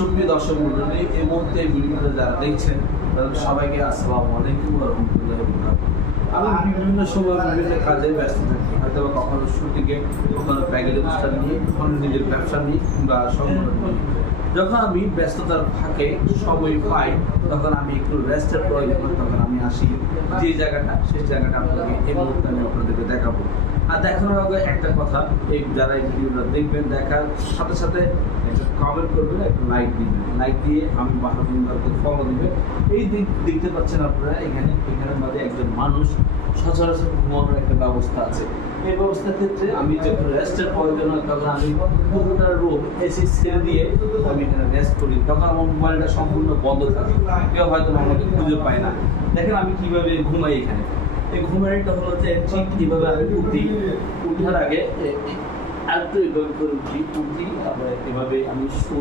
সুপ্রিয় দর্শক মণ্ডলী, এই মুহূর্তে ভিডিওটা যারা দেখছেন তাদের সবাইকে আসসালামু আলাইকুম ওয়া রাহমাতুল্লাহি ওয়া বারাকাতুহু। আমি বিভিন্ন সময় বিভিন্ন কাজে ব্যস্ত থাকি, হয়তো বা কখনো শুটিংয়ে, কখনো প্যাকেজ অনুষ্ঠান নিয়ে, কখনো নিজের ব্যবসা নিয়ে কিংবা সংগঠন নিয়ে। যখন আমি ব্যস্ততার ফাঁকে সময় পাই তখন আমি একটু রেস্টের প্রয়োজন হয়, তখন আমি আসি যে জায়গাটা, সেই জায়গাটা আপনাকে এই মুহূর্তে আমি আপনাদেরকে দেখাবো। আর দেখানোর আগে একটা কথা, এই যারা এই ভিডিওটা দেখবেন, দেখার সাথে সাথে একটা কমেন্ট করবেন, একটা লাইক দিবেন। লাইক দিয়ে আমি বাহাদুরকে ফলো দিবেন। এই দিক দেখতে পাচ্ছেন আপনারা, এখানের মাঝে একজন মানুষ সচরাচর ঘুমানোর একটা ব্যবস্থা আছে। এই ব্যবস্থার ক্ষেত্রে আমি যখন রেস্টের প্রয়োজন হয় তখন আমি পুরোটা রুম এসি ছেড়ে দিয়ে আমি এখানে রেস্ট করি। তখন আমার মোবাইলটা সম্পূর্ণ বন্ধ থাকে, কেউ হয়তো আমাকে খুঁজে পায় না। দেখেন আমি কিভাবে ঘুমাই এখানে। এই ঘুমাইটা হলো যে ঠিক কিভাবে আমি উঠার আগে একটু এইভাবে করে উঠি, আবার এভাবে আমি